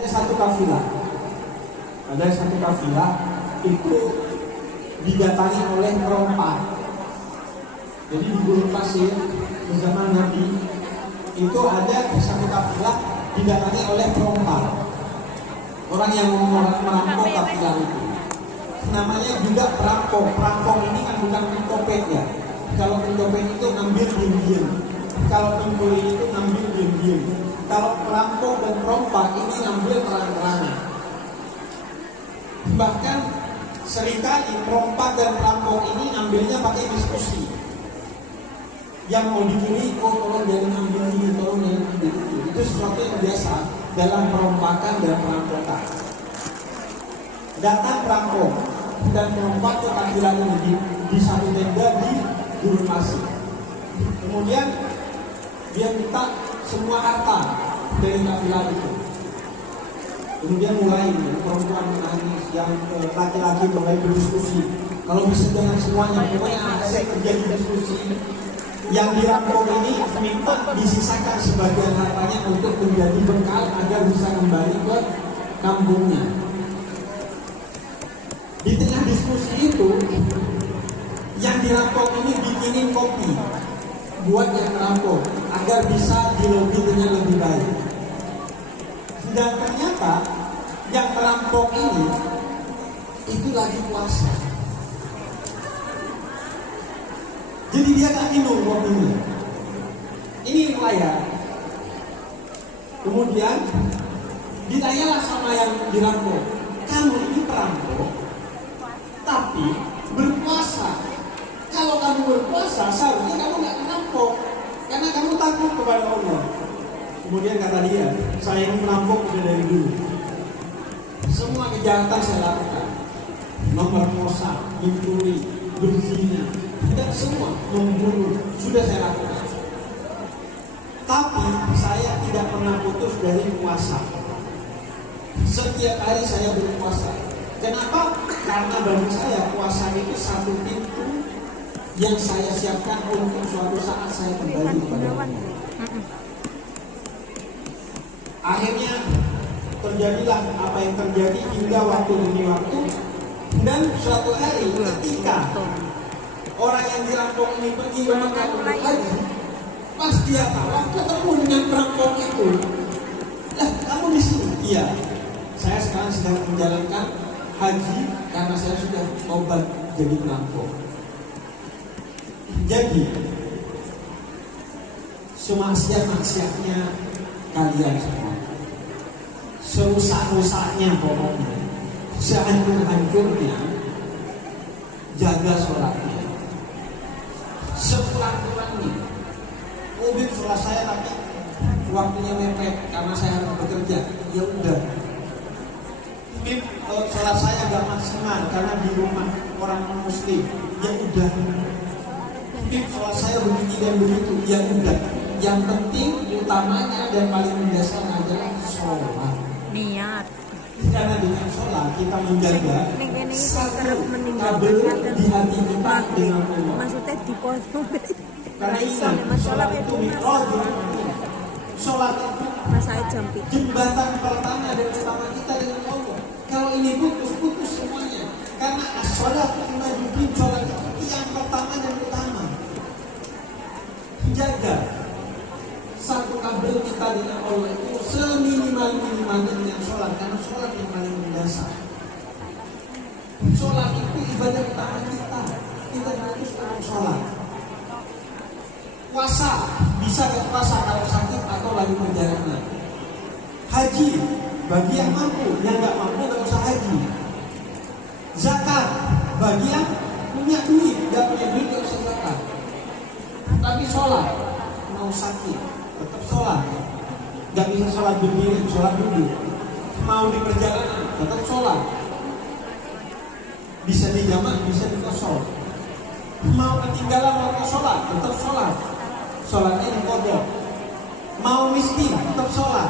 Ada satu kafilah itu didatangi oleh perompak. Jadi di gurun pasir di zaman Nabi itu ada satu kafilah didatangi oleh perompak, orang yang merampok kafilah itu. Namanya juga perampok. Perampok ini kan bukan pencopet ya. Kalau pencopet itu ngambil diam-diam, kalau pencuri itu ngambil diam-diam. Kalau perampok dan perompak ini ngambil terang-terangan. Bahkan seringkali perompak dan perampok ini ngambilnya pakai diskusi. Yang mau dicuri, oh tolong jangan ambil ini, tolong jangan ambil itu. Itu sesuatu yang biasa dalam perompakan dan perampokan. Datang perampok dan perompak ke kafilah ini di satu tenda di gurun pasir. Kemudian dia minta semua harta dari kafilah itu. Kemudian mulai perempuan menangis, yang laki-laki mulai berdiskusi. Kalau bisa jangan semuanya, pokoknya asik terjadi diskusi. Yang dirampok ini minta disisakan sebagian hartanya untuk menjadi bekal agar bisa kembali ke kampungnya. Di tengah diskusi itu, yang dirampok ini bikinin kopi buat yang merampok agar bisa dilobi dengan lebih baik. Dan ternyata yang merampok ini itu lagi puasa. Jadi dia gak minum kopinya. Ini layar. Kemudian ditanyalah sama yang dirampok, kamu ini perampok tapi berpuasa. Kalau kamu berpuasa seharusnya kamu gak merampok, karena kamu takut kepada Allah. Kemudian kata dia, saya ini merampok sudah dari dulu. Semua kejahatan saya lakukan, memerkosa, mencuri, berzina, dan semua membunuh sudah saya lakukan. Tapi saya tidak pernah putus dari puasa. Setiap hari saya berpuasa. Kenapa? Karena bagi saya puasa itu satu pintu yang saya siapkan untuk suatu saat saya kembali kepada Allah. Akhirnya terjadilah apa yang terjadi hingga waktu demi waktu. Dan suatu hari ketika orang yang dirampok ini pergi ke Mekah untuk haji, pas dia tawaf ketemu dengan perampok itu. Kamu di sini? Iya. Saya sekarang sedang menjalankan haji karena saya sudah tobat jadi perampok. Jadi semaksiat-maksiatnya kalian semua, serusak-rusaknya pokoknya, sehancur-hancurnya, jaga sholatnya, sekurang-kurangnya. Mungkin sholat saya tapi waktunya mepet karena saya harus bekerja, ya udah. Mungkin sholat saya gak maksimal karena di rumah orang muslim, ya udah. Mungkin sholat saya begini dan begitu, ya udah. Yang penting utamanya dan paling mendasar adalah sholat. Niat. Karena dengan sholat kita menjaga satu kabel di hati kita dengan Allah. Maksudnya di pondok. Karena ingat, sholat itu sholat itu jembatan pertama dan utama kita dengan Allah. Kalau ini putus semuanya. Karena sholat itu sholat itu yang pertama dan utama. Jaga satu kabel kita dengan Allah itu seminimal-minimalnya dengan sholat, karena sholat yang paling mendasar. Sholat itu ibadah utama kita. Kita harus untuk sholat. Puasa bisa gak puasa kalau sakit atau lagi perjalanan. Haji bagi yang mampu, yang gak mampu gak usah haji. Zakat bagi yang punya duit, gak punya duit gak usah zakat. Tapi sholat, mau sakit tetap sholat. Gak bisa sholat berdiri, sholat duduk. Mau di perjalanan tetap sholat. Bisa di jamak, bisa di kosong. Mau ketinggalan waktu sholat, tetap sholat. Sholatnya di kodok. Mau miskin, tetap sholat.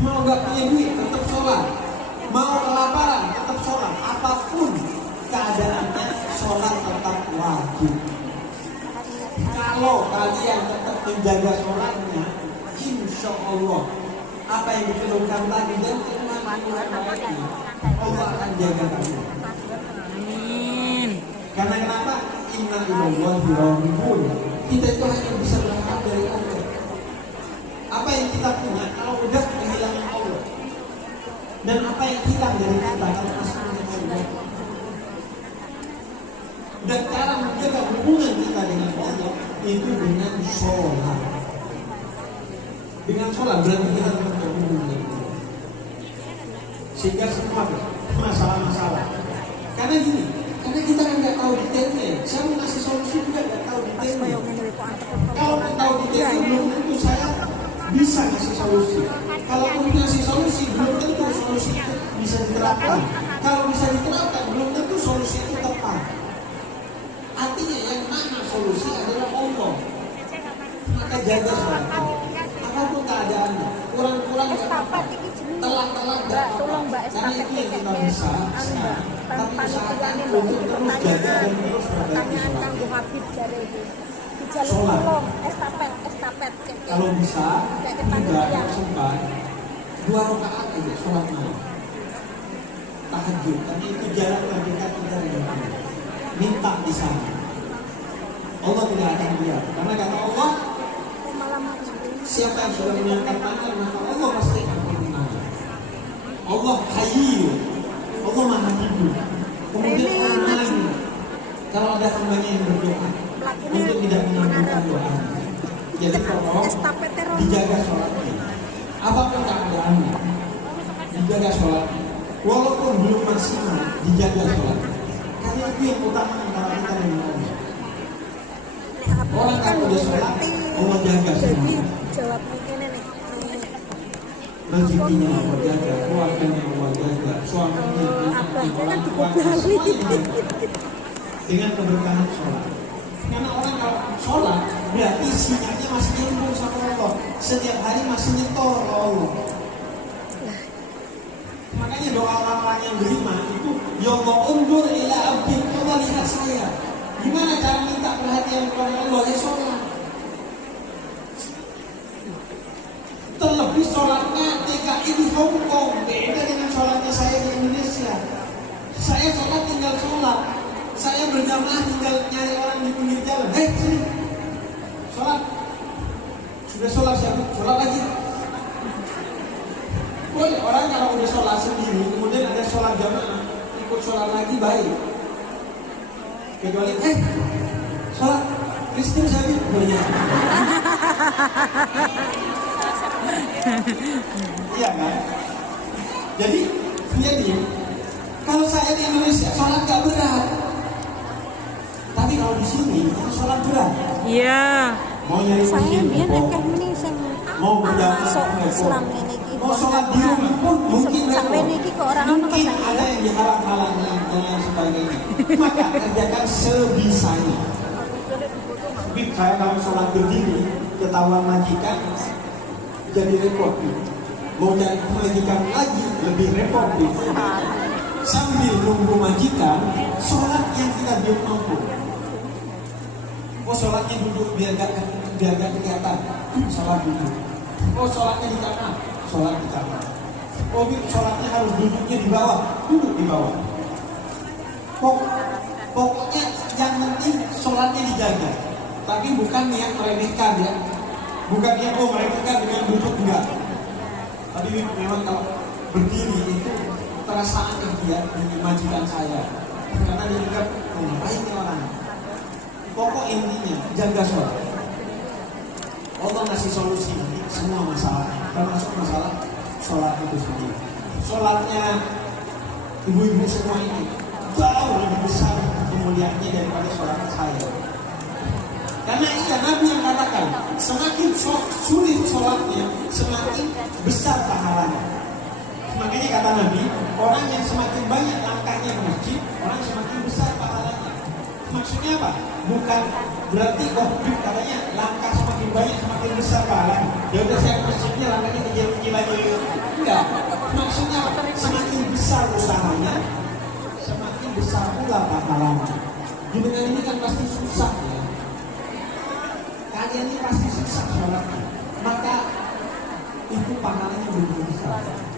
Mau gak punya duit, tetap sholat. Mau kelaparan, tetap sholat. Apapun keadaannya, sholat tetap wajib. Kalau kalian tetap menjaga sholatnya, insya Allah apa yang dikeluhkan tadi dan iman lagi, Allah akan jaga kamu. Amin. Karena kenapa? Inna ilallahi raji'un. Kita itu hanya bisa berharap dari Allah. Apa yang kita punya kalau udah kehilangan Allah, dan apa yang hilang dari kita kalau masih punya Allah. Dan cara menjaga hubungan kita dengan Allah itu dengan sholat. Dengan sholat berarti kita menjaga hubungan dengan Allah. Sehingga semua masalah-masalah. Karena gini, karena kita kan nggak tahu detailnya. Saya mau ngasih solusi juga nggak tahu detailnya. Kalau nggak tahu detailnya belum tentu saya bisa ngasih solusi. Kalau aku ngasih solusi belum tentu solusi itu bisa diterapkan. Kalau bisa diterapkan belum tentu solusi itu tepat. Artinya yang mana solusi adalah Allah. Maka jaga sholat. Apapun keadaannya, kurang-kurang nggak apa-apa, telat-telat nggak apa-apa. Karena itu yang kita bisa sekarang. Tapi usahakan untuk terus jaga dan terus perbaiki sholat. Estafet. Kalau bisa, juga sempat 2 rakaat aja sholat malam. Tahajud, karena itu jalan terdekat kita dengan Allah. Minta di sana. Allah tidak akan lihat. Karena kata Allah, siapa yang sudah mengangkat tangan maka Allah pasti akan menerima. Allah Hayyu, Allah Maha Hidup. Kemudian aman kalau ada hambanya yang berdoa untuk tidak mengabulkan doa. Jadi tolong dijaga sholatnya. Apapun keadaannya, dijaga sholatnya. Walaupun belum maksimal, dijaga sholatnya. Karena itu yang utama antara kita dengan Allah. Orang kalau udah sholat, Allah jaga semua. Rezekinya Allah jaga, keluarganya Allah jaga, suaminya, anaknya, orang tuanya, semuanya dengan keberkahan sholat. Karena orang kalau sholat berarti sinyalnya masih nyambung sama Allah. Setiap hari masih nyetor ke Allah. Makanya doa orang-orang yang beriman itu, ya Allah undur ila abdi, Allah lihat saya. Gimana cara minta perhatian kepada Allah? Ya sholat. Terlebih sholatnya TKI di Hong Kong beda dengan sholatnya saya di Indonesia. Saya sholat tinggal sholat, saya berjamaah tinggal nyari orang di pinggir jalan. Sini sholat. Sudah sholat siapa? Sholat lagi. Boleh orang kalau udah sholat sendiri kemudian ada sholat jamaah ikut sholat lagi baik. Kecuali sholat Kristen saya banyak. Iya kan? Jadi kalau saya di Indonesia sholat gak berat, tapi kalau di sini sholat berat. Iya. Mau nyari Saya masjid, mau Islam ini mau sholat di rumah pun mungkin mungkin orang ada yang dihalang-halangi dan lain sebagainya. Maka kerjakan sebisanya. Tapi saya kalau sholat berdiri ketahuan majikan jadi repot. Mau cari majikan lagi lebih repot. Sambil nunggu majikan, sholat yang kita belum mampu. Oh sholatnya duduk biar gak kelihatan. Sholat duduk. Oh sholatnya di kamar. Sholat di kamar. Oh sholatnya harus duduknya di bawah. Duduk di bawah. Pokoknya yang penting sholatnya dijaga. Tapi bukan yang meremehkan ya. Bukan yang meremehkan dengan duduk enggak. Tapi memang kalau berdiri itu perasaan dia di majikan saya. Karena dia juga ngapain orang. Pokok intinya jaga sholat. Allah ngasih solusi semua masalah, termasuk masalah sholat itu sendiri. Sholatnya ibu-ibu semua ini jauh lebih besar kemuliaannya daripada sholat saya. Karena iya Nabi yang katakan semakin sulit sholatnya semakin besar pahalanya. Makanya kata Nabi, orang yang semakin banyak langkahnya ke masjid, orang semakin besar pahalanya. Maksudnya apa? Bukan berarti katanya langkah semakin banyak semakin besar pahalanya. Ya udah saya ke masjidnya langkahnya kecil-kecil aja. Enggak. Maksudnya semakin besar usahanya, semakin besar pula pahalanya. Dengan ini kan pasti susah ya. Kalian ini pasti susah sholatnya. Maka itu pahalanya begitu besar.